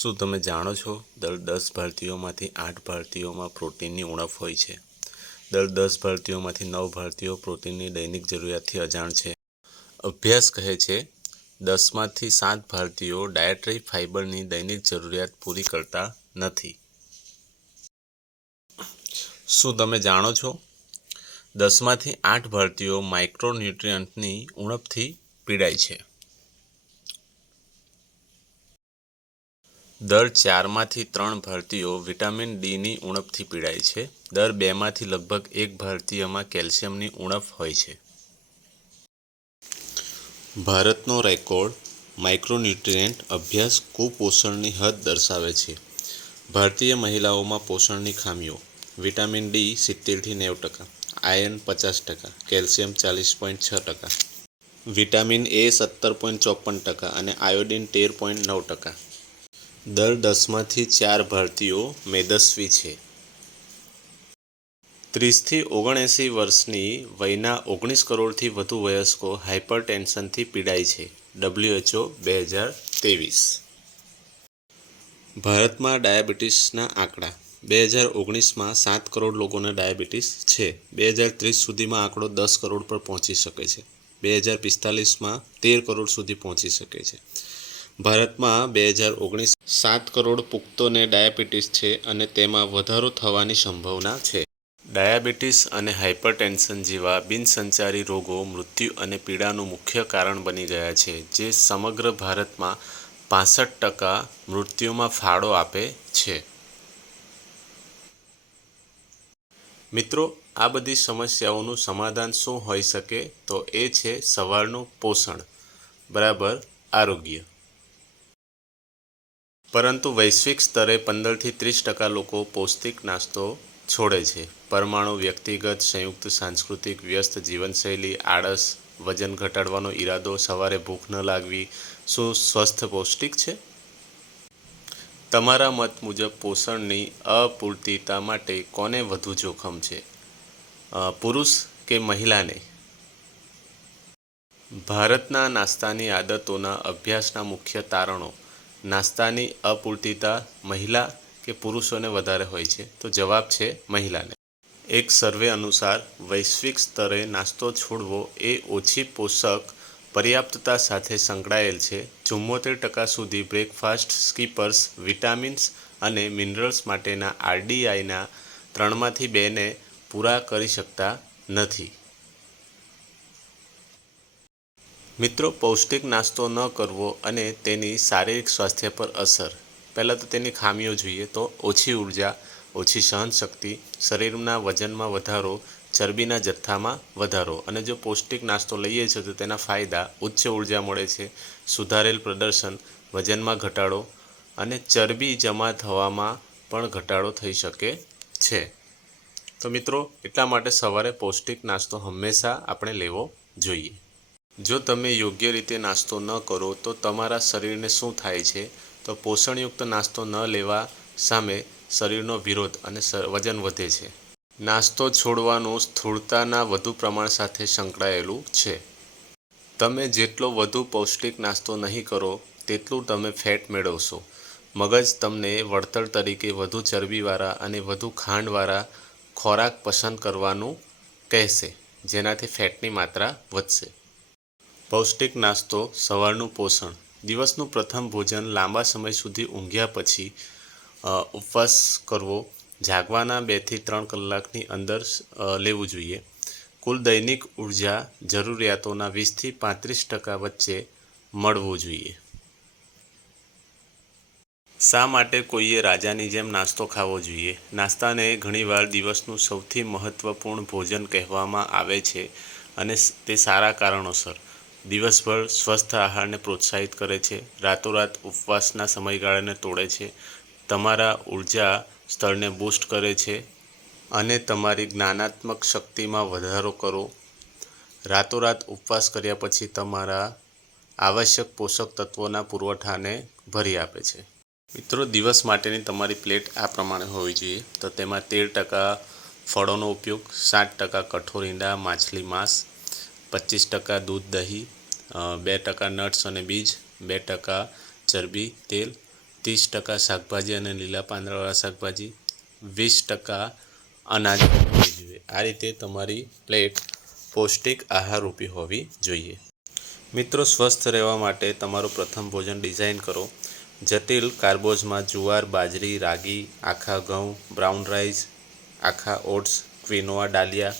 શું તમે જાણો છો? દર દસ ભારતીયોમાંથી આઠ ભારતીયોમાં પ્રોટીનની ઉણપ હોય છે. દર દસ ભારતીયોમાંથી નવ ભારતીયો પ્રોટીનની દૈનિક જરૂરિયાતથી અજાણ છે. અભ્યાસ કહે છે, દસમાંથી સાત ભારતીયો ડાયટરી ફાઇબરની દૈનિક જરૂરિયાત પૂરી કરતા નથી. શું તમે જાણો છો? દસમાંથી આઠ ભારતીયો માઇક્રોન્યુટ્રિયન્ટની ઉણપથી પીડાય છે. દર ચારમાંથી ત્રણ ભારતીયો વિટામિન ડીની ઉણપથી પીડાય છે. દર બેમાંથી લગભગ એક ભારતીયમાં કેલ્શિયમની ઉણપ હોય છે. ભારતનો રેકોર્ડ માઇક્રોન્યુટ્રિયન્ટ અભ્યાસ કુપોષણની હદ દર્શાવે છે. ભારતીય મહિલાઓમાં પોષણની ખામીઓ. વિટામિન ડી સિત્તેરથી નેવું ટકા આયર્ન પચાસ ટકા, કેલ્શિયમ ચાલીસ પોઈન્ટ છ ટકા, વિટામિન એ સત્તર પોઈન્ટ ચોપન ટકા અને આયોડિન તેર પોઈન્ટ નવ ટકા. દર દસમાંથી ચાર ભારતીયો મેદસ્વી છે. ત્રીસથી ઓગણએંસી વર્ષની વયના ઓગણીસ કરોડથી વધુ વયસ્કો હાઇપરટેન્શનથી પીડાય છે. ડબ્લ્યુએચઓ બે હજાર ત્રેવીસ. ભારતમાં ડાયાબિટીસના આંકડા. બે હજાર ઓગણીસમાં સાત કરોડ લોકોને ડાયાબિટીસ છે. બે હજાર ત્રીસ સુધીમાં આંકડો દસ કરોડ પર પહોંચી શકે છે. બે હજાર પિસ્તાલીસમાં તેર કરોડ સુધી પહોંચી શકે છે. ભારતમાં બે હજાર ઓગણીસ સાત કરોડ પુખ્તોને ડાયાબિટીસ છે અને તેમાં વધારો થવાની સંભાવના છે. ડાયાબિટીસ અને હાઇપરટેન્શન જેવા બિનસંચારી રોગો મૃત્યુ અને પીડાનું મુખ્ય કારણ બની ગયા છે, જે સમગ્ર ભારતમાં પાસઠ ટકા મૃત્યુમાં ફાળો આપે છે. મિત્રો, આ બધી સમસ્યાઓનું સમાધાન શું હોઈ શકે તો એ છે સવારનું પોષણ. બરાબર? આરોગ્ય. પરંતુ વૈશ્વિક સ્તરે પંદરથી ત્રીસ ટકા લોકો પૌષ્ટિક નાસ્તો છોડે છે. પરમાણુ વ્યક્તિગત, સંયુક્ત, સાંસ્કૃતિક, વ્યસ્ત જીવનશૈલી, આળસ, વજન ઘટાડવાનો ઈરાદો, સવારે ભૂખ ન લાગવી, શું સ્વસ્થ પૌષ્ટિક છે? તમારા મત મુજબ પોષણની અપૂર્તિતા માટે કોને વધુ જોખમ છે? પુરુષ કે મહિલાને? ભારતના નાસ્તાની આદતોના અભ્યાસના મુખ્ય તારણો નાસ્તાની અપૂર્તિતા મહિલા કે પુરુષોને વધારે હોય છે? તો જવાબ છે મહિલાને. એક સર્વે અનુસાર વૈશ્વિક સ્તરે નાસ્તો છોડવો એ ઓછી પોષક પર્યાપ્તતા સાથે સંકળાયેલ છે. ચુમ્મોતેર ટકા સુધી બ્રેકફાસ્ટ સ્કીપર્સ, વિટામિન્સ અને મિનરલ્સ માટેના આરડીઆઈના ત્રણમાંથી બેને પૂરા કરી શકતા નથી. મિત્રો, પૌષ્ટિક નાસ્તો ન કરવો અને તેની શારીરિક સ્વાસ્થ્ય પર અસર. પહેલાં તો તેની ખામીઓ જોઈએ તો ઓછી ઊર્જા, ઓછી સહનશક્તિ, શરીરના વજનમાં વધારો, ચરબીના જથ્થામાં વધારો અને જો પૌષ્ટિક નાસ્તો લઈએ છીએ તો તેના ફાયદા ઉચ્ચ ઊર્જા મળે છે, સુધારેલ પ્રદર્શન, વજનમાં ઘટાડો અને ચરબી જમા થવામાં પણ ઘટાડો થઈ શકે છે. તો મિત્રો, એટલા માટે સવારે પૌષ્ટિક નાસ્તો હંમેશા આપણે લેવો જોઈએ. જો તમે યોગ્ય રીતે નાસ્તો ન કરો તો તમારા શરીરને શું થાય છે? તો પોષણયુક્ત નાસ્તો ન લેવા સામે શરીરનો વિરોધ અને વજન વધે છે. નાસ્તો છોડવાનું સ્થૂળતાના વધુ પ્રમાણ સાથે સંકળાયેલું છે. તમે જેટલો વધુ પૌષ્ટિક નાસ્તો નહીં કરો, તેટલું તમે ફેટ મેળવશો. મગજ તમને વળતર તરીકે વધુ ચરબીવાળા અને વધુ ખાંડવાળા ખોરાક પસંદ કરવાનું કહેશે, જેનાથી ફેટની માત્રા વધશે. પૌષ્ટિક નાસ્તો, સવારનું પોષણ. દિવસનું પ્રથમ ભોજન લાંબા સમય સુધી ઊંઘ્યા પછી ઉપવાસ કરવો. જાગવાના બેથી ત્રણ કલાકની અંદર લેવું જોઈએ. કુલ દૈનિક ઊર્જા જરૂરિયાતોના વીસથી પાંત્રીસ ટકા વચ્ચે મળવું જોઈએ. શા માટે કોઈએ રાજાની જેમ નાસ્તો ખાવો જોઈએ? નાસ્તાને ઘણીવાર દિવસનું સૌથી મહત્ત્વપૂર્ણ ભોજન કહેવામાં આવે છે અને તે સારા કારણોસર. દિવસભર સ્વસ્થ આહારને પ્રોત્સાહિત કરે છે, રાતોરાત ઉપવાસના સમયગાળાને તોડે છે, તમારા ઊર્જા સ્તરને બૂસ્ટ કરે છે અને તમારી જ્ઞાનાત્મક શક્તિમાં વધારો કરો. રાતોરાત ઉપવાસ કર્યા પછી તમારા આવશ્યક પોષક તત્વોના પુરવઠાને ભરી આપે છે. મિત્રો, દિવસ માટેની તમારી પ્લેટ આ પ્રમાણે હોવી જોઈએ. તો તેમાં તેર ટકા ફળોનો ઉપયોગ, સાત ટકા કઠોર ઈંડા, માછલી માંસ પચીસ ટકા દૂધ, દહીં બે ટકા નટ્સ અને બીજ, બે ટકા ચરબી, તેલ, ત્રીસ ટકા શાકભાજી અને લીલા પાંદડાવાળા શાકભાજી, વીસ ટકા અનાજ હોવી જોઈએ. આ રીતે તમારી પ્લેટ પૌષ્ટિક આહારરૂપી હોવી જોઈએ. મિત્રો, સ્વસ્થ રહેવા માટે તમારું પ્રથમ ભોજન ડિઝાઇન કરો. જટિલ કાર્બોઝમાં જુવાર, બાજરી, રાગી, આખા ઘઉં, બ્રાઉન રાઈસ, આખા ઓટ્સ, ક્વિનોઆ, ડાલિયા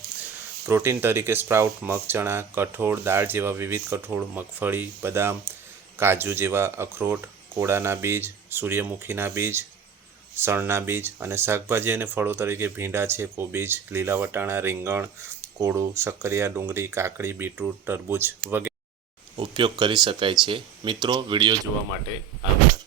પ્રોટીન તરીકે સ્પ્રાઉટ, મગચણા, કઠોળ, દાળ જેવા વિવિધ કઠોળ, મગફળી, બદામ, કાજુ જેવા અખરોટ, કોળાના બીજ, સૂર્યમુખીના બીજ સણના બીજ અને શાકભાજી અને ફળો તરીકે ભીંડા છે કોબીજ લીલા વટાણા, રીંગણ, કોળું શક્કરિયા ડુંગળી, કાકડી, બીટરૂટ, તરબૂચ વગેરે ઉપયોગ કરી શકાય છે. મિત્રો, વીડિયો જોવા માટે આભાર.